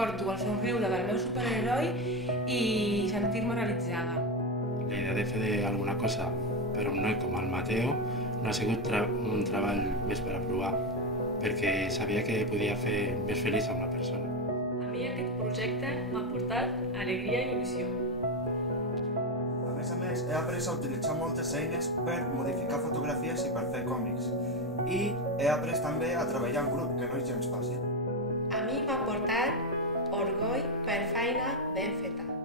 porto el somriure del meu superheroi i sentir-me realitzada. La idea de fer alguna cosa per un noi com el Mateo no ha sigut un treball més per aprovar, perquè sabia que podia fer més feliç a una persona. A mi aquest projecte m'ha portat alegria i il·lusió. A més, he après a utilitzar moltes eines per modificar fotografies i per fer còmics. I he après també a treballar en grup, que no és gens fàcil. A mi m'ha portat orgull per feina ben feta.